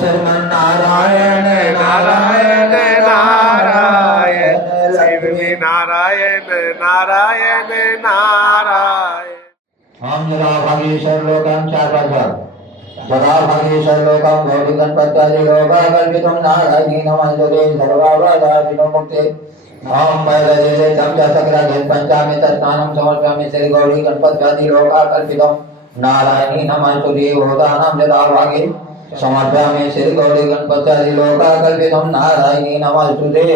श्रीमन्नारायण नारायण नारायण लक्ष्मी नारायण नारायण नारायण। हम जलाभागेश्वर लोकं चारभाग जलाभागेश्वर लोकं गौरी गणपत्यादि लोका कल्पितं नारायणी नमस्ते सर्वावधा विनोमुक्ते। हम पहले तम पंचामी तस्नानं समर्पयामि श्री गौरी गणपत्यादि लोका कल्पितं नारायणी नमस्ते होदानं जलाभागे समर्पयामि श्री गौरी गणपत्यादि लोका कल्पितं नारायणी नमस्ते।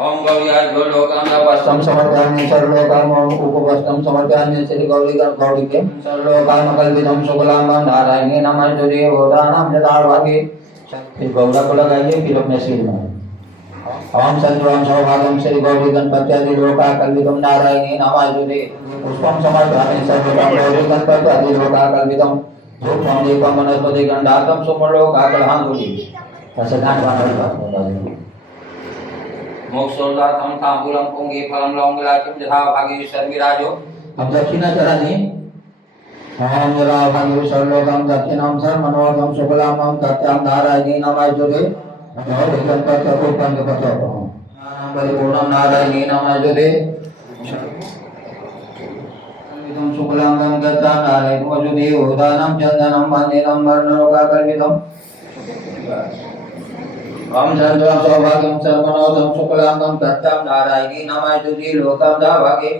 ओम गौरियाय गोलोकं वस्त्रं समर्पयामि सर्वलोकं उपवस्त्रं समर्पयामि श्री गौरी गौरीके सर्वलोकं कल्पितं शुक्लांबं नारायणी नमस्ते होदानं जलाभागे। फिर गौरा को लगाइए फिर अपने सिर में। ओम संतोषं सौभाग्यं श्री गौरी गणपत्यादि लोका कल्पितं नारायणी नमस्ते पुष्पं समर्पयामि सर्वलोकं गौरी गणपत्यादि लोका कल्पितं धूपं दीपं वनस्पति गंधार्थं सुमलोकाकलहांधुली तसगान वाणि मोक्षोल्लाथम तांबूलम पुंगे फलम लौंगलाचम यथा भागेश्वर विराजो। अब दक्षिणा चढ़ानी। ओम जला भागेश्वर लोकं दक्षिणं सर्वमनोरथं शुक्लांबं तत्यां नारायणी नमस्ते गौरी गणपत्य रूपं जपतो परिपूर्णं नारायणी नमस्ते शुक्लांबं तत्यां नारायणी नमस्ते उदानं चंदनं वंदनं वर्णलोकाकल्पितम्। हम संतोषं सौभाग्यं सर्वमनोरथं शुक्लांबं तत्यां नारायणी नमस्ते लोकं दाभागे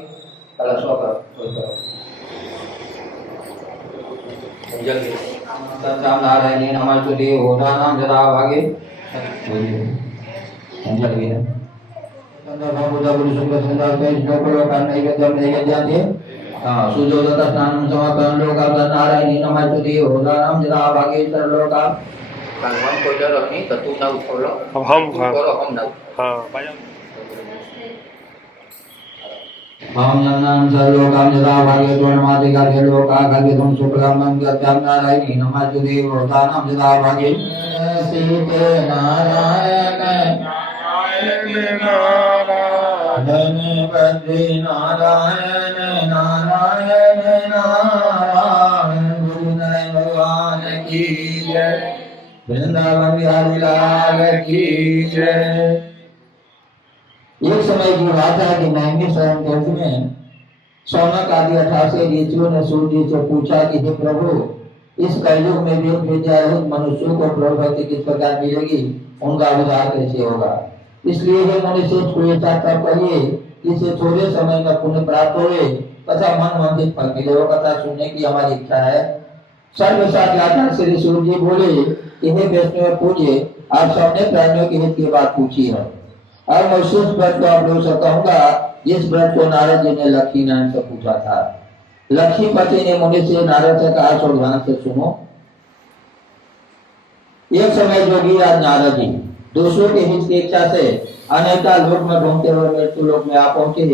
तत्यां नारायणी नमस्ते होदानं जलाभागे सुजोदत स्नानं समर्पयामि लोकां नारायणी नमस्ते होदानं जलाभागे सर्वलोका। हम को डर अपनी तो तू ना उठो लो अब हम करो हम ना हाँ हम यन्नं सर्वलोकं जलाभागे द्रोणमादिका लोका कल्पितं शुक्लांबं तत्यां नारायणी नमस्ते होदानं जलाभागे। सीते नारायण नारायण नारायण बद्री नारायण नारायण नारायण गुरुनारायण भगवान की जय वृंदावन बिहारी लाल की जय। एक समय की बात है कि महंगे स्वयं देश में शौनक आदि 88 ऋषियों ने सूर्य जी से पूछा कि हे प्रभु इस कलयुग में वेद विद्या रहित मनुष्यों को प्रभु भक्ति किस प्रकार मिलेगी, उनका उद्धार कैसे होगा। इसलिए हे मनुष्य कोई ऐसा तप करिए जिससे थोड़े समय में पुण्य प्राप्त होए तथा मन मंदिर फल मिले। वो कथा सुनने की हमारी इच्छा है। सर्वसाधारण श्री सूर्य जी बोले कि हे वैष्णव पूज्य आप सबने प्राणियों के हित की बात पूछी है और मैं उस व्रत को आप लोगों से कहूंगा जिस व्रत को नारद जी ने लक्ष्मी नारायण से पूछा था। लक्ष्मीपति ने मुनि से नारद से कहा सो ध्यान से सुनो। एक समय जोगी राज नारद जी दूसरों के हित की इच्छा से अनेका लोक में घूमते हुए मृत्यु लोक में आ पहुंचे।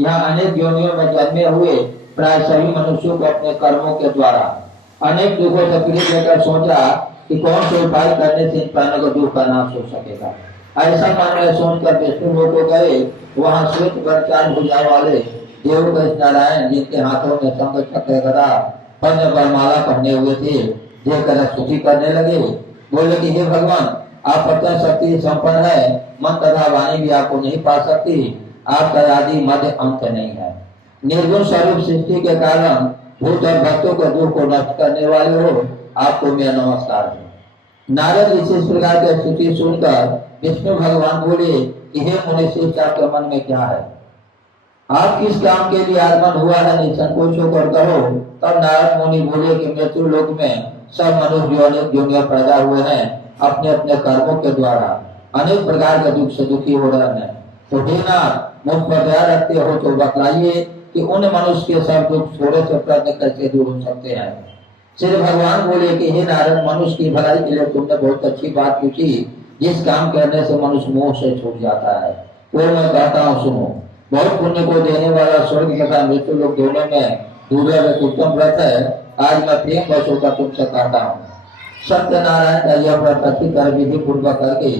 यहाँ अनेक योनियों में जन्मे हुए प्राय सभी मनुष्यों को अपने कर्मों के द्वारा अनेक दुखों से पीड़ित लेकर सोचा कि कौन से उपाय करने से इन प्राणों को दुख का नाश हो सकेगा। ऐसा मन में सोचकर विष्णु लोक को गए। वहाँ श्वेत वर्ण 4 भुजा वाले देव नारायण जिनके हाथों में शंख चक्र गदा पद्म वरमाला पहने हुए थे देखकर स्तुति करने लगे। बोले कि हे भगवान आप प्रत्यक्ष शक्ति संपन्न है, मन तथा वाणी भी आपको नहीं पा सकती। आपका आदि मध्य अंत नहीं है। निर्गुण स्वरूप सृष्टि के कारण भूत और भक्तों के दुख को नष्ट करने वाले हो, आपको मेरा नमस्कार है। नारद इस प्रकार की स्तुति सुनकर विष्णु भगवान बोले कि हे मुनि आपके मन में क्या है, आप किस काम के लिए आगमन हुआ है, निसंकोच होकर कहो। तब नारद मुनि बोले कि मृत्यु लोक में सब मनुष्य योनियां पैदा हुए हैं, अपने अपने कर्मों के द्वारा अनेक प्रकार के दुख से दुखी हो रहे हैं। तो हे नाथ मुझ पर दया रखते हो तो बतलाइए कि उन मनुष्य के सब दुख थोड़े से प्रयत्न कैसे दूर हो सकते हैं। श्री भगवान बोले कि हे नारद मनुष्य की भलाई के लिए तुमने बहुत अच्छी बात पूछी। जिस काम करने से मनुष्य मोह से छूट जाता है वो मैं कहता हूँ सुनो। बहुत पुण्य को देने वाला स्वर्ग तथा मृत्यु लोक दोनों में दूसरा उत्तम व्रत है। आज मैं प्रेम वश होकर तुमसे कहता हूँ। सत्यनारायण का यह व्रत अच्छी तरह विधि पूर्वक करके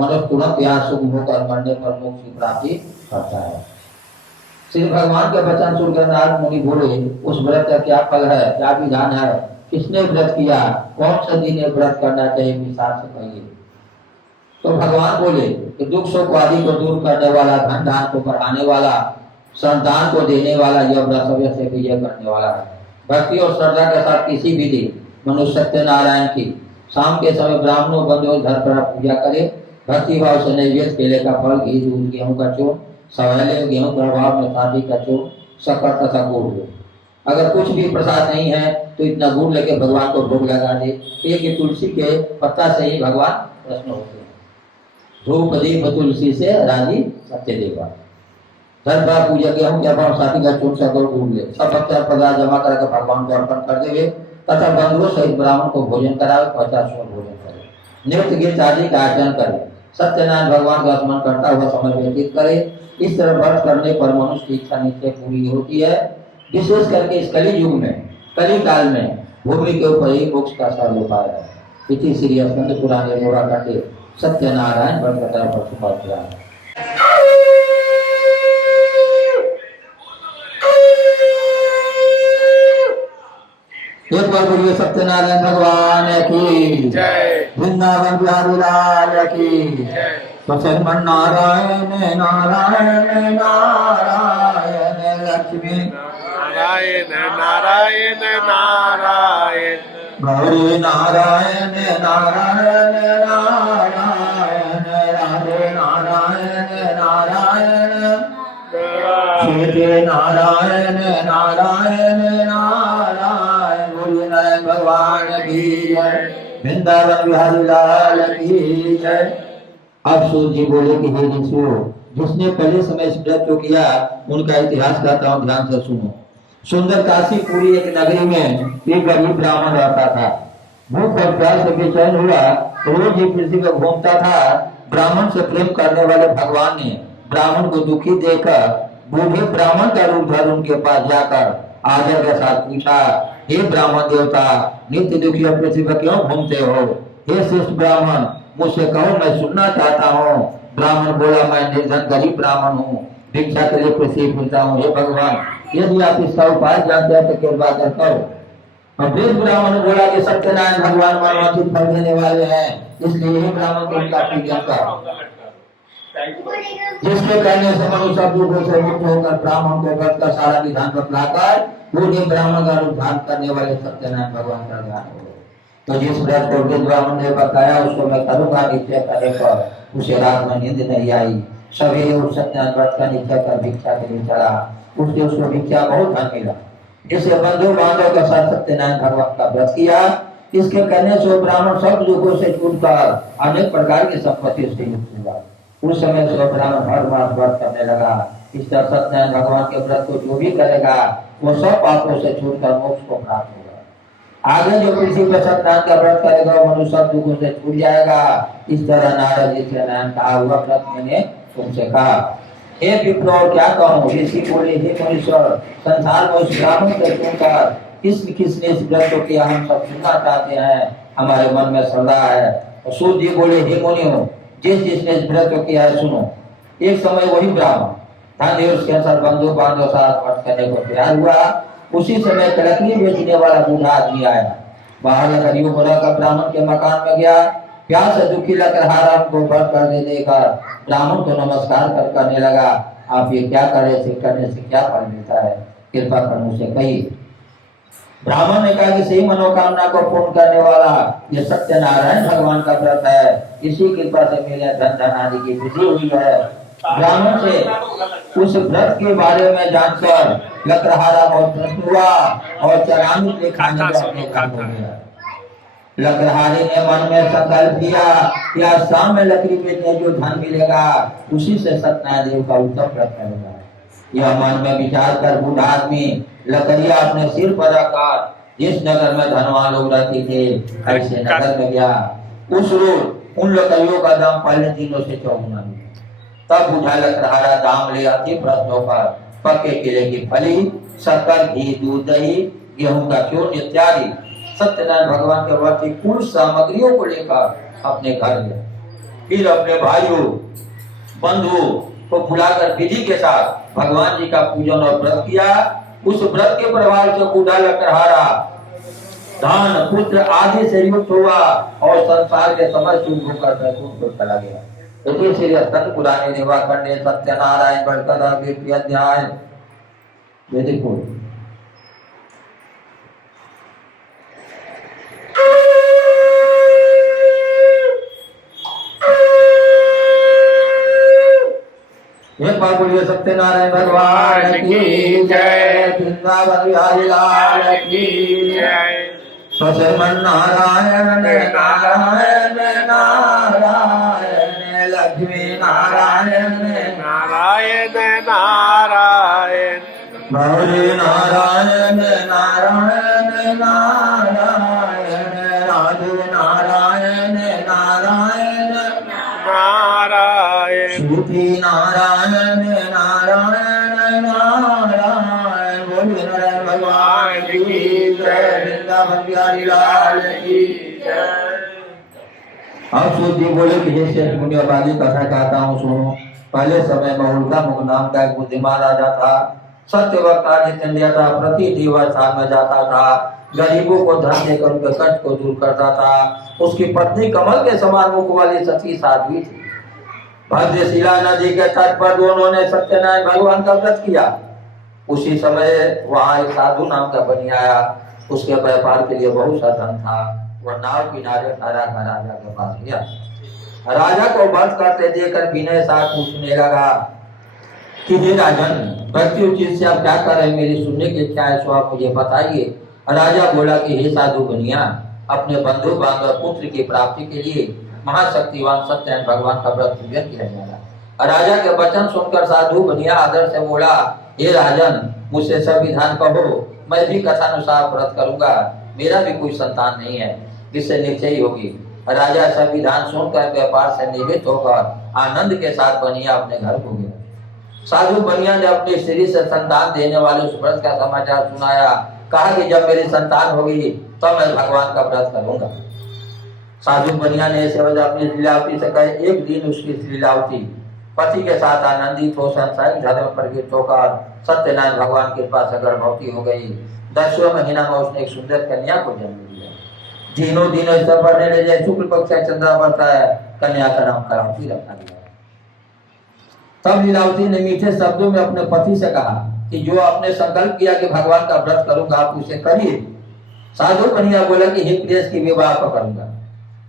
मनुष्य तुरंत यहाँ सुख होकर मरने पर मोक्ष की प्राप्ति करता है। श्री भगवान के वचन सुनकर नारद मुनि बोले उस व्रत का क्या फल है, क्या विधान है, किसने व्रत किया, कौन सा दिन है व्रत करना चाहिए, विस्तार से कहिए। तो भगवान बोले कि दुख सुख आदि को दूर करने वाला, धन दान को बढ़ाने वाला, संतान को देने वाला, यह व्रत सबसे विजय करने वाला है। भक्ति और श्रद्धा के साथ किसी भी दिन मनुष्य सत्यनारायण की शाम के समय ब्राह्मणों बंधुओं घर पर पूजा करे, भक्ति भाव से नैवेद्य, केले का फल, घी, दूध, गेहूं का चूर्ण, सवेले गेहूं प्रभाव में कांटी का चूर्ण, शक्कर तथा गुड़ हो। अगर कुछ भी प्रसाद नहीं है तो इतना गुड़ लेके भगवान को भोग लगा दे। एक तुलसी के पत्ता से ही भगवान प्रसन्न होते हैं। धूप दीप तुलसी से राजी सत्य देवा। घर पर पूजा गेहूं के अपन साथी का चूर्ण से गुड़ ले, सब भक्त पदार्थ जमा करके भगवान को अर्पण कर देवे तथा बंधुओं सहित ब्राह्मण को भोजन करावे, 50 भोजन करे, नृत्य गीत आदि का आचरण करे, सत्यनारायण भगवान का स्मरण करता हुआ समय व्यतीत करे। इस तरह व्रत करने पर मनुष्य की इच्छा निश्चय पूरी होती है। विशेष करके इस कली युग में, कली काल में भूमि के ऊपर ही मोक्ष का सर्व उपाय है। इति श्री स्कंद पुराणे मोराकांडे सत्यनारायण व्रत कथा पर एक बार बोलिए सत्यनारायण भगवान की जय, वृंदावन बिहारी लाल की जय। तो श्रीमन नारायण नारायण नारायण लक्ष्मी नारायण नारायण नारायण, गौरी नारायण नारायण नारायण, राधे नारायण नारायण, श्री नारायण नारायण नारायण। बोलिए नारायण भगवान की जय, वृंदावन बिहारी लाल की जय। अब सूत जी बोले कि हे ऋषियों, जिसने पहले समय इस व्रत को किया उनका इतिहास कहता हूँ, ध्यान से सुनो। सुंदर काशीपुरी एक नगरी में एक गरीब ब्राह्मण रहता था। भूख और प्यास से बेचैन हुआ, रोज ही पृथ्वी पर घूमता था। ब्राह्मण से प्रेम करने वाले भगवान ने ब्राह्मण को दुखी देखकर बूढ़े ब्राह्मण का रूप धर उनके पास जाकर आदर के साथ पूछा, हे ब्राह्मण देवता, नित्य दुखी और पृथ्वी पर क्यों घूमते हो? हे श्रेष्ठ ब्राह्मण, मुझसे कहो, मैं सुनना चाहता हूँ। ब्राह्मण बोला, मैं निर्धन गरीब ब्राह्मण हूँ, भिक्षा के लिए पृथ्वी फिरता हूँ। हे भगवान, यदि आप इसका उपाय जानते हैं तो कृपा कर करो। और वृद्ध ब्राह्मण बोला कि सत्यनारायण भगवान मनोवांछित फल देने वाले हैं, इसलिए हे ब्राह्मण को उनका पूजन करो, जिसके कहने से मनुष्य दुखों से मुक्त होकर ब्राह्मण को व्रत का सारा विधान बतलाकर बूढ़े ब्राह्मण का रूप धारण करने वाले सत्यनारायण भगवान का ध्यान हो। तो जिस व्रत को वृद्ध ब्राह्मण ने बताया उसको मैं करूंगा निश्चय करने पर उसे रात में नींद नहीं आई। सवेरे उस सत्यनारायण व्रत का निश्चय कर भिक्षा के लिए चला। उसको भिक्षा बहुत धन मिला। जिसे बंधु बांधव के साथ सत्यनारायण भगवान का व्रत किया, इसके कहने से ब्राह्मण सब दुखों से छूटकर अनेक प्रकार की संपत्ति से युक्त हुआ। उस समय से ब्राह्मण हर मास व्रत करने लगा। इस तरह सत्यनारायण भगवान के व्रत को जो भी करेगा वो सब पापों से छूटकर मोक्ष को प्राप्त होगा। आगे जो पृथ्वी पर सत्यनारायण का व्रत करेगा वो मनुष्य सब दुखों से छूट जाएगा। इस तरह नारद जी से नारायण का हुआ व्रत मैंने तुमसे कहा। हे विप्र, और क्या कहूँ? ऋषि बोले, हे मनुष्य, संसार में उस ब्राह्मण से सुनकर किसने इस व्रत को किया हम सब सुनना चाहते हैं, हमारे मन में श्रद्धा है। और सूत जी बोले, हे मुनियों, जिसने इस व्रत को किया है सुनो। एक समय वही ब्राह्मण धन उसके अनुसार बंधु बांधव साथ व्रत करने को तैयार हुआ। उसी समय लकड़ी बेचने वाला बूढ़ा आदमी आया। बाहर लकड़ियों को रखकर ब्राह्मण के मकान में गया। प्यास से दुखी लकड़हारा को व्रत करने देकर ब्राह्मण को नमस्कार करने लगा। आप ये क्या करने से क्या फल मिलता है, कृपा कर मुझसे कहिए। ब्राह्मण ने कहा कि सही मनोकामना को पूर्ण करने वाला ये सत्यनारायण भगवान का व्रत है। इसी कृपा से मेरे धन आदि की वृद्धि हुई है। ब्राह्मण से उस व्रत के बारे में जानकर लकड़हारा बहुत प्रसन्न हुआ और चरानी के खाने में अपने घर हो गया। लकड़हारे ने मन में संकल्प किया कि आज शाम में लकड़ी बेचने जो धन मिलेगा उसी से सत्यनारायण देव का उत्तम व्रत करेगा। यह मन में विचार कर बूढ़ा आदमी लकड़ियां अपने सिर पर रखकर जिस नगर में धनवान लोग रहते थे ऐसे नगर में गया। उस रोज उन लकड़ियों का दाम पहले दिनों से 4 गुना हुआ। तब बूढ़ा लकड़हारा दाम ले अति प्रश्न होकर पक्के केले की फली, शक्कर, घी, दूध, दही, गेहूं का चूर्ण इत्यादि सत्यनारायण भगवान के व्रत की कुल सामग्रियों को लेकर अपने घर गए। फिर अपने भाइयों बंधुओं को बुलाकर विधि के साथ भगवान जी का पूजन और व्रत किया। उस व्रत के प्रभाव से बूढ़ा लकड़हारा धन पुत्र आदि से युक्त हुआ और संसार के समस्त सुख भोग कर बैकुंठ को चला गया। इसी श्री सत्य पुराने देवा खंडे सत्यनारायण बढ़कर अध्याय ये देखो एक बार बोलिए सत्यनारायण भगवान की जय, वृंदावन बिहारी लाल की जय। सचमन नारायण नारायण नारायण लक्ष्मी नारायण नारायण नारायण गौरी नारायण नारायण नारायण राधे नारायण नारायण नारायण श्रुति नारायण नारायण नारायण बोलिए नारायण भगवान की जय, वृंदावन बिहारी लाल की जय। अब सूजी बोले कि हे शेष मुनि वाली कथा कहता हूँ सुनो। पहले समय में उल्का मुख नाम का एक बुद्धिमान राजा था। सत्यवक्ता जितेंद्रिय था, प्रति देवस्थान में जाता था, गरीबों को धन देकर उनके कष्ट को दूर करता था। उसकी पत्नी कमल के समान मुख वाली सती साध्वी थी। भद्रशिला नदी के तट पर दोनों ने सत्यनारायण भगवान का व्रत किया। उसी समय वहां एक साधु नाम का बनी आया। उसके व्यापार के लिए बहुत सा धन था। वह नाव किनारे ठहरा कर राजा के पास गया। राजा को व्रत करते देखकर विनय साथ पूछने लगा कि हे राजन, व्यक्ति उचित से आप क्या कर रहे हैं, मेरी सुनने की इच्छा है, सो आप मुझे बताइए। राजा बोला कि हे साधु बनिया, अपने बंधु बांधव पुत्र की प्राप्ति के लिए महाशक्तिवान सत्यनारायण भगवान का व्रत पूजन किया जाएगा। राजा के वचन सुनकर साधु बनिया आदर से बोला, हे राजन, मुझसे सब विधान कहो, मैं भी कथानुसार व्रत करूंगा। मेरा भी कोई संतान नहीं है, जिससे निश्चय होगी। राजा सब विधान सुनकर व्यापार से निवृत्त होकर आनंद के साथ बनिया अपने घर को गया। साधु बनिया ने अपनी स्त्री से संतान देने वाले उस व्रत का समाचार सुनाया। कहा कि जब मेरी संतान होगी तो मैं भगवान का व्रत करूंगा। साधु बनिया ने अपनी लीलावती से कहे। एक दिन उसकी लीलावती पति के साथ आनंदित हो संसारिक धर्म पर प्रवृत्त होकर सत्यनारायण भगवान की कृपा से गर्भवती हो गई। 10वें महीना में उसने एक सुंदर कन्या को जन्म दिया। दिनों दिनों ऐसा बढ़ने लगे। शुक्ल पक्ष का चंद्रा बढ़ता है, कन्या का नाम करावती रखा गया। तब लीलावती ने मीठे शब्दों में अपने पति से कहा कि जो आपने संकल्प किया कि भगवान का व्रत करूंगा, आप उसे करिए। साधु बनिया बोला कि हे प्रेस की विवाह करूंगा।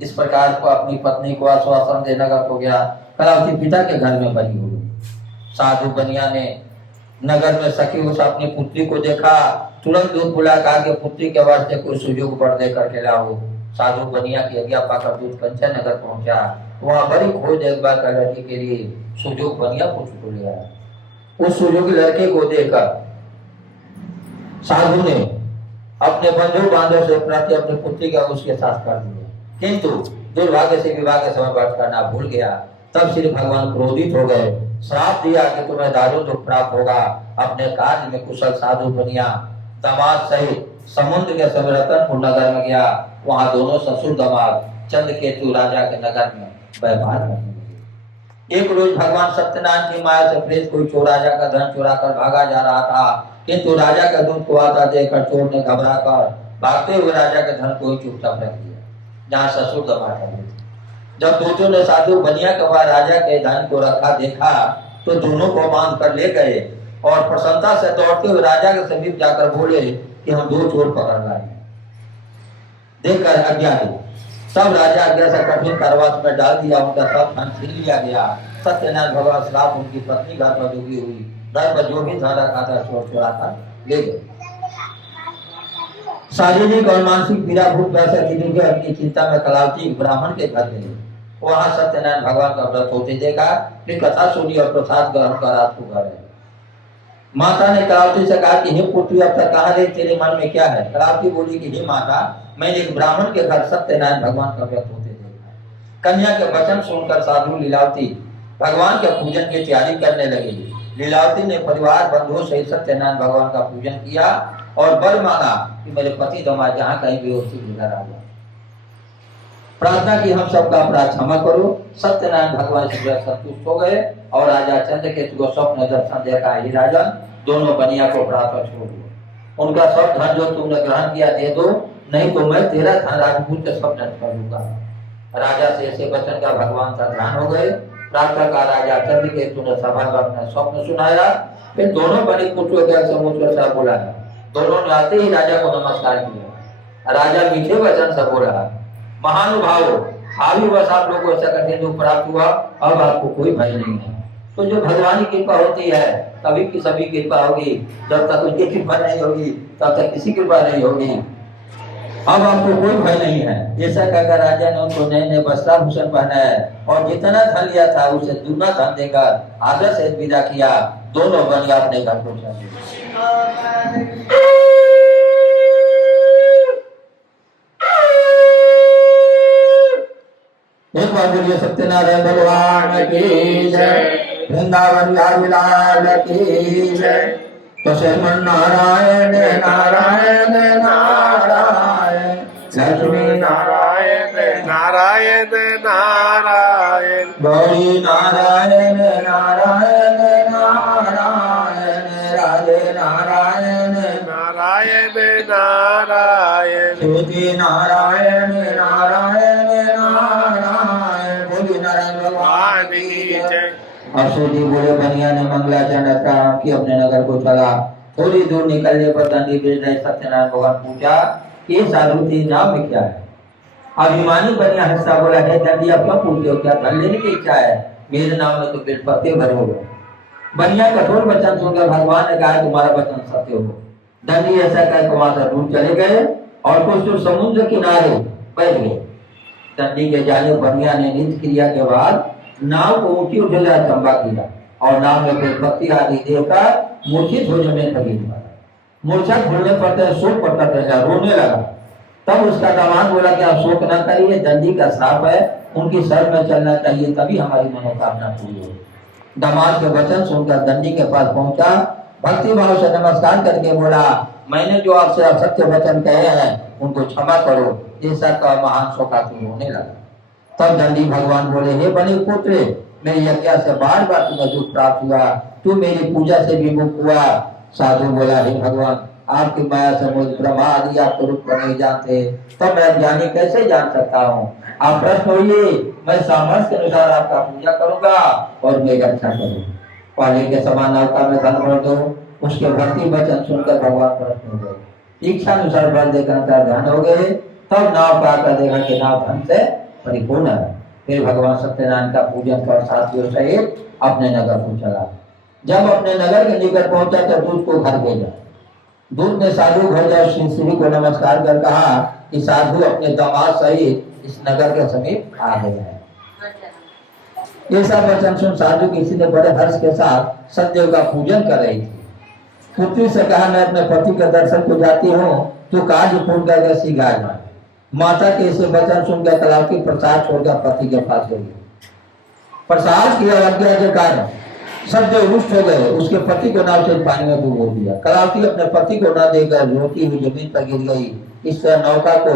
इस प्रकार को अपनी पत्नी को आश्वासन देने का हो गया। कलावती पिता के घर में बनी हो गई। साधु बनिया ने नगर में सखी उस अपनी पुत्री को देखा। तुरंत दूध बुला कहा कि पुत्री के वास्ते कोई सुजोग पर देकर के लाओ। साधु बनिया की आज्ञा पाकर दूध कंचन नगर पहुंचा। वहां बड़ी खोज देखभाल कर लड़की के लिए सुजोग बनिया पुत्र को ले आया। उस सुजोग लड़के को देखकर साधु ने अपने बंधु बांधव से प्रति अपनी पुत्री का उसके साथ कर दिया, किंतु दुर्भाग्य से विवाह के समय व्रत करना भूल गया। तब श्री भगवान क्रोधित हो गए, श्राप दिया कि तुम्हें दारुण दुख प्राप्त होगा। अपने कार्य में कुशल साधु बनिया दामाद सहित समुद्र के समय रतनपुर नगर में गया। वहां दोनों ससुर दामाद चंद्रकेतु राजा के नगर में व्यापार करने लगे। एक रोज भगवान सत्यनारायण की माया से प्रेत कोई चोर राजा का धन चुरा कर भागा जा रहा था, किंतु राजा का दूध को आता देखकर चोर ने घबरा कर भागते हुए राजा के धन को चुपचाप रख दिया जहाँ ससुर दामाद थे। जब दूतों ने साधु बनिया के वहां राजा के धन को रखा देखा तो दोनों को बांध कर ले गए और प्रसन्नता से दौड़ते हुए राजा के समीप जाकर बोले कि हम 2 चोर पकड़ लाए। देखकर आज्ञा दी। सब राजा आज्ञा से कठिन कारावास में डाल दिया। उनका सब धन छीन लिया गया। सत्यनारायण भगवान श्राप उनकी पत्नी घर पर डूबी हुई। घर पर जो भी धन रखा था चोर चुरा कर ले गए। शारीरिक और मानसिक पीड़ा भूत वैसे अपनी चिंता में कलावती ब्राह्मण के घर गए। वहां सत्यनारायण भगवान का व्रत होते देखा, फिर कथा सुनी और प्रसाद ग्रहण कर रात को घर। माता ने कलावती से कहा कि हे पुत्री, अब तक कहाँ रही, तेरे मन में क्या है? कलावती बोली कि हे माता, मैंने एक ब्राह्मण के घर सत्यनारायण भगवान का व्रत होते देखा। कन्या के वचन सुनकर साधु लीलावती भगवान के पूजन की तैयारी करने लगी। लीलावती ने परिवार बंधुओं सहित सत्यनारायण भगवान का पूजन किया और वर मांगा कि मेरे पति दामाद जहाँ कहीं भी होती इधर आ जाए। प्रार्थना की हम सबका अपराध क्षमा करो। सत्यनारायण भगवान से संतुष्ट हो गए और राजा चंद्रकेतु को स्वप्न दर्शन देखा। ही राजन, दोनों बनिया को प्राप्त छोड़ दो। उनका सब धन जो तुमने ग्रहण किया दे दो, नहीं तो मैं तेरा धन राजपूत सब नष्ट कर दूंगा। राजा से ऐसे वचन का भगवान का ध्यान हो गए। प्रातः का राजा चंद्रकेतु ने सभा में अपना स्वप्न सुनाया। फिर दोनों बड़े पुत्रों के समुद्र से बोला। दोनों ने आते ही राजा को नमस्कार किया। राजा मीठे वचन से बोला, महानुभाव, अभी बस आप लोगों से कठिन दुख प्राप्त हुआ, अब आपको कोई भय नहीं है। तो जो भगवान की कृपा होती है तभी की सभी कृपा होगी। जब तक उनकी कृपा नहीं होगी तब तक किसी कृपा नहीं होगी। अब आपको कोई भय नहीं है। ऐसा कहकर राजा ने उनको नए नए वस्त्राभूषण पहनाए और जितना धन लिया था उसे दुगना धन देकर आदर से विदा किया। दोनों बनिया अपने घर को चले। एक बार बोलिए सत्यनारायण भगवान की जय, वृंदावन बिहारी लाल की जय। तो श्रीमन नारायण नारायण नारायण, लक्ष्मी नारायण नारायण नारायण, गौरी नारायण नारायण नारायण, राधे नारायण नारायण नारायण, श्रुति नारायण नारायण नारायण। बोली नारायण भगवान की जय। अशोदी बोले बनिया ने मंगलाचरण प्रारंभ की, अपने नगर को चला। थोड़ी दूर निकलने पर दंडी बेच रहे सत्यनारायण भगवान पूछा कि साधु तेरे नाम में क्या है। अभिमानी बनिया हंसा बोला, हे दंडी आप क्यों पूछते हो, क्या धन लेने की इच्छा है? मेरे नाम में तो पेट पत्ते भरे हुए। बनिया कठोर वचन सुनकर भगवान ने कहा तुम्हारा वचन सत्य हो। दंडी ऐसा कहकर वहां से दूर चले गए और कुछ दूर समुद्र किनारे बैठ गए। दंडी के जाने बनिया ने नित्य क्रिया के बाद नाव को ऊंची उठेला चंबा किया और नाव में बेलपत्ती आदि देकर मूर्छित हो जमीन पर गिर पड़ा। मूर्छा खुलने पर शोक पड़ता था, रोने लगा। तब उसका दामाद बोला कि आप शोक न करिए, दंडी का श्राप है, उनकी सर में चलना चाहिए तभी हमारी मनोकामना पूरी होगी। दामाद के वचन सुनकर दंडी के पास पहुंचा, भक्ति भाव से नमस्कार करके बोला, मैंने जो आपसे असत्य वचन कहे हैं उनको क्षमा करो। ऐसा कहा महान शोकातुर होने लगा। तब दंडी भगवान बोले, हे बने पुत्र, मेरी यज्ञ से बार बार तुम्हें दुख प्राप्त हुआ, तू मेरी पूजा से विमुख हुआ। साधु बोला, हे भगवान, आपकी माया से मुझ ब्रह्मा आदि आपके रूप को नहीं जानते, तो मैं ज्ञानी कैसे जान सकता हूँ? आप प्रश्न होइए, मैं सामर्थ्य के अनुसार आपका पूजा करूंगा और मेरी रक्षा करूंगा। पहले के समान नौका में धन भर दो। उसके भक्ति वचन सुनकर भगवान प्रश्न हो गए, इच्छा अनुसार बल देकर ध्यान हो गए। तब नाव पर आकर देखा कि नाव धन से परिपूर्ण है। फिर भगवान सत्यनारायण का पूजन कर साथियों सहित अपने नगर को चला। जब अपने नगर के निकट पहुंचा तो दूत को घर भेजा। दूत ने साधु घर जा श्री को नमस्कार कर कहा कि साधु अपने दामाद सहित इस नगर के समीप आ गए हैं। ये सब वचन सुन साधु किसी ने बड़े हर्ष के साथ सतदेव का पूजन कर रही थी। पुत्री से कहा, मैं अपने पति के दर्शन को जाती हूँ, तू कार्य पूर्ण करके शीघ्र आ जा। माता के इसे वचन सुनकर कलावती प्रसाद छोड़कर पति के पास गई। प्रसाद की अवज्ञा के कारण सतदेव रुष्ट हो गए, उसके पति को नाव से पानी में डुबो दिया। कलावती अपने पति को न देकर रोती हुई जमीन पर गिर गई। इस तरह नौका को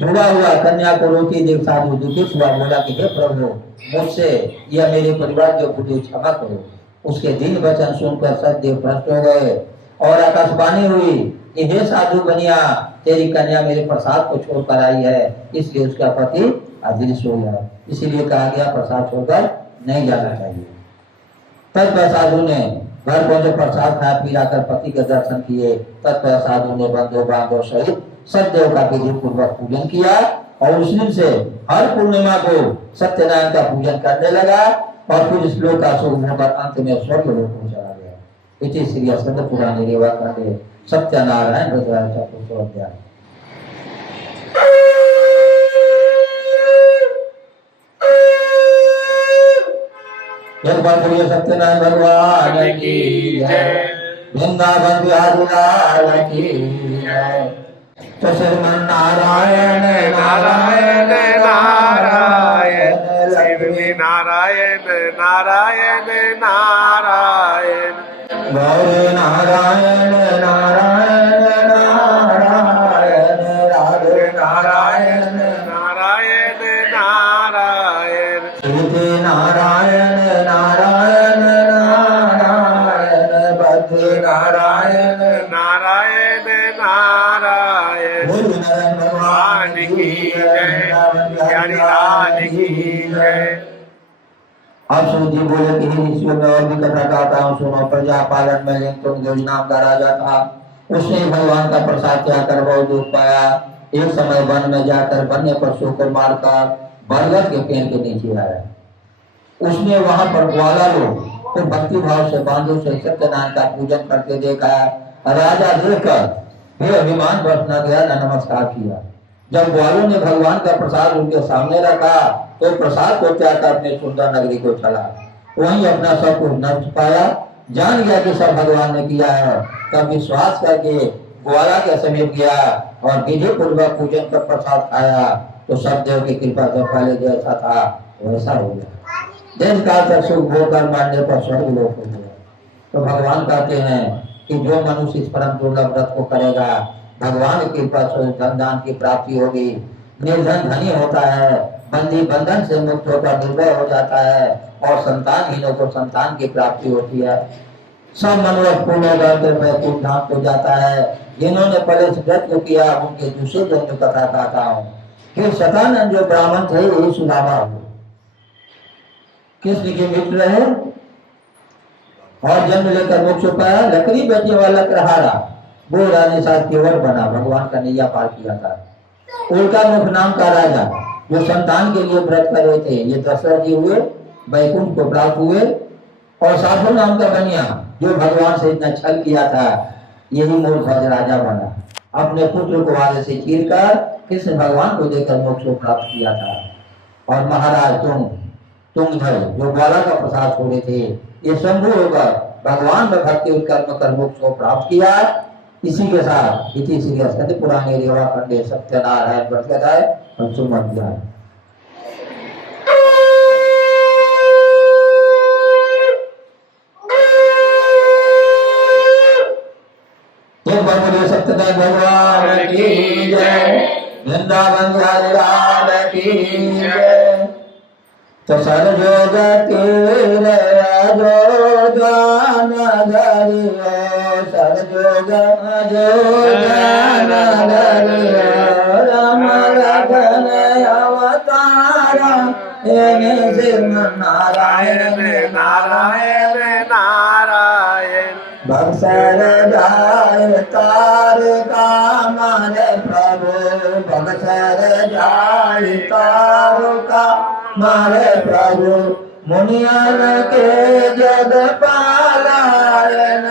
डूबा हुआ कन्या को रोती देख साधु दुखित हुआ, बोला कि हे प्रभु, मुझसे या मेरे परिवार के भूल क्षमा करो। उसके दिन वचन सुनकर सतदेव भ्रष्ट हो गए और आकाशवाणी हुई कि हे साधु बनिया, तेरी कन्या मेरे प्रसाद को छोड़कर आई है, इसलिए उसका पति अदृश्य हो गया। इसीलिए कहा गया प्रसाद छोड़कर नहीं जाना चाहिए। तब साधु ने घर पहुंचे, प्रसाद खाया पीला कर पति के दर्शन किए। तब साधु ने बंधु बांधव सहित सतदेव का विधि पूर्वक पूजन किया और उस दिन से हर पूर्णिमा को सत्यनारायण का पूजन करने लगा और फिर इस लोक का शुभ होकर अंत में स्वर्ग लोक को चला गया। इति श्री स्कंद पुराण रेवा कांडे सत्यनारायण हृदय चतुर्थोध्याय। एक बार बोलिए सत्यनारायण भगवान की जय, वृंदावन बिहारी लाल की जय। तो श्रीमन नारायण नारायण नारायण, लक्ष्मी नारायण नारायण नारायण, गौरी नारायण नारायण नारायण, राधे नारायण नारायण नारायण, श्रुति नारायण नारायण नारायण, भद्र नारायण नारायण नारायण। बोल नारायण भगवान की जय, प्यारी लाल की जय। अब सूत जी बोले कि हे ऋषियों में और भी कथा कहता हूँ सुनो। प्रजा पालन में लिंगतुंग नाम का राजा था। उसने भगवान का प्रसाद क्या कर बहुत दुख पाया। एक समय वन में जाकर वन्य पशुओं को मारकर बरगद के पेड़ के नीचे आया। उसने वहां पर ग्वाला लोग तो भक्ति भाव से बांधो से सत्यनारायण का पूजन करते देखा। राजा देखकर हे अभिमान बस न गया न नमस्कार किया। जब ग्वालों ने भगवान का प्रसाद उनके सामने रखा तो प्रसाद को त्याग कर अपने सुंदर नगरी को चला। वहीं अपना सब कुछ नष्ट पाया। जान गया कि सब भगवान ने किया है। तब विश्वास करके ग्वाला के समीप गया और विधि पूर्वक पूजन कर प्रसाद खाया तो सब देव की कृपा से पहले जैसा था वैसा हो गया। देश काल तक सुख भोग कर मारने पर स्वर्ग लोक हो गया। तो भगवान कहते हैं कि जो मनुष्य इस परम दुर्लभ व्रत को करेगा भगवान की कृपा से धन दान की प्राप्ति होगी। निर्धन धनी होता है, बंदी बंधन से मुक्त होकर निर्भय हो जाता है और संतानहीनों को संतान की प्राप्ति होती है। सब मनोरथ पूर्ण होकर वैकुंठ धाम को जाता है। जिन्होंने पहले व्रत को किया उनके दूसरे जन्म कथा कहता हूँ। फिर शतानंद जो ब्राह्मण थे यही सुदामा हुए। कृष्ण के मित्र रहे और जन्म लेकर मोक्ष पाया। लकड़ी बेचने वाला लकड़हारा वो राजेशाह केवल बना, भगवान का नैया पार किया था। उल्का मुख नाम का राजा जो संतान के लिए व्रत कर रहे थे ये दशरथ जी हुए, वैकुंठ को प्राप्त हुए। और साधु नाम का बनिया जो भगवान से इतना छल किया था यही मूर्ख राजा बना। अपने पुत्र को आगे से चीर कर कृष्ण भगवान को देकर मोक्ष को प्राप्त किया था। और महाराज तुंगधर जो ग्वाला का प्रसाद छोड़े थे ये शंभु होकर भगवान में भक्ति उत्कर्म कर मोक्ष को प्राप्त किया। इसी के साथ इति श्री सत्य पुराणे रेवा खंडे सत्यनारायण व्रतकथाय पंचम अध्याय। एक बार बोलिए सत्यनारायण भगवान की जय, वृंदावन बिहारी लाल की जय। तो सरजोग तेरे जो ज्ञान धरियो, सरजोग जो ज्ञान धरियो, राम लखन अवतारा एने सिर नारायण नारायण नारायण। बक्सर जाय तार का मान प्रभु, बक्सर जाय तार का मारे प्रभु। मुनियन के जग पालायन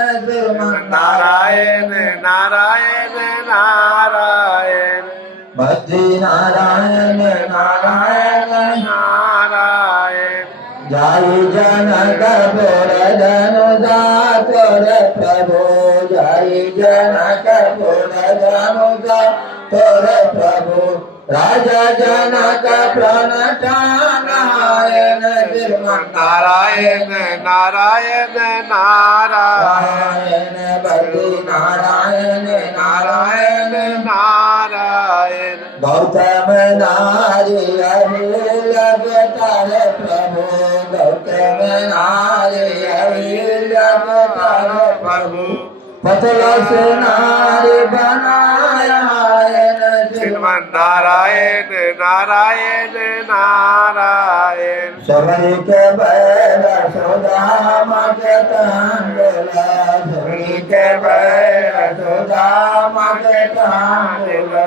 नारायण नारायण नारायण। बद्री नारायण नारायण नारायण। जाई जनक पुर धनु जातुर प्रभु, जाई जनक पुर धनु जातुर प्रभु। राजा जनक प्रणत नारायण नारायण नारायण नारायण। बद्री नारायण नारायण नारायण। गौतम नारी अभिलगतर प्रभु, गौतम नारी अभिलगतर प्रभु। पतला से नारी बनाया श्रीमन नारायण नारायण नारायण। सबरी के बैल सुदाम के तांडुला, सबरी के बैल सुदाम के तांडुला।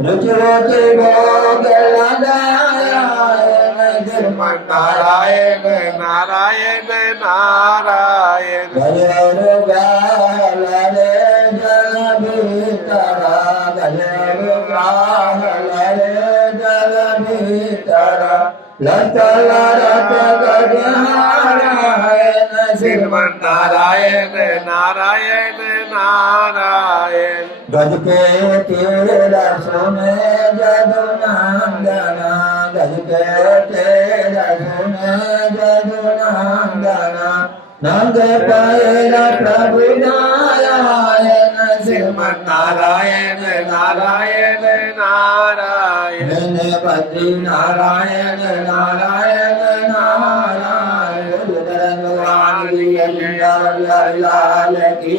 रुचि रुचि भोग लगाया श्रीमन नारायण नारायण नारायण। गजर गाल रे जल भीतरा, गजर गाल रे जल भीतरा। लतल रत गजनारायण श्रीमन नारायण नारायण नारायण। गज के तीर सुने जदु नंदना, गज के तीर सुने जदु नंदना। नंद पैर प्रभु नारायण श्रीमन नारायण नारायण नारायण। बद्री नारायण नारायण नारायण। भगवान की जय, लाल की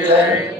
जय।